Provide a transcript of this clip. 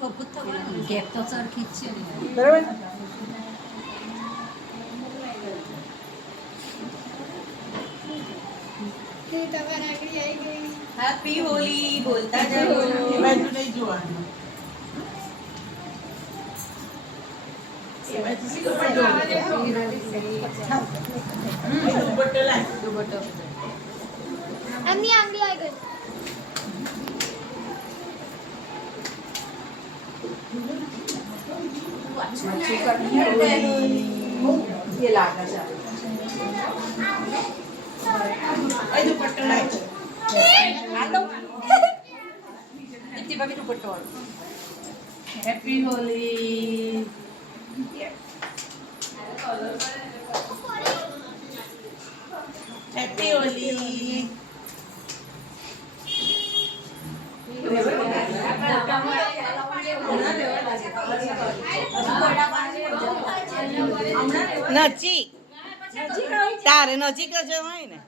તો બપોર થવાનું ગેપ તો સરખી જ છે બરાબર. હેપી હોલી બોલતા જાઓ. એ બાજુ નહીં જોવાનું. એ બાજુ સીધું પણ જોવાનું. એ દુપટ્ટો લાય. દુપટ્ટો આમની આંગળી આવી ગઈ. એ લાગે છે એ દુપટ્ટો લાય. હાલો ઇતિ ભાભી દુપટ્ટો હેપી હોલી. હેપી હોલી. નજીક તારે નજીક જ હોય ને.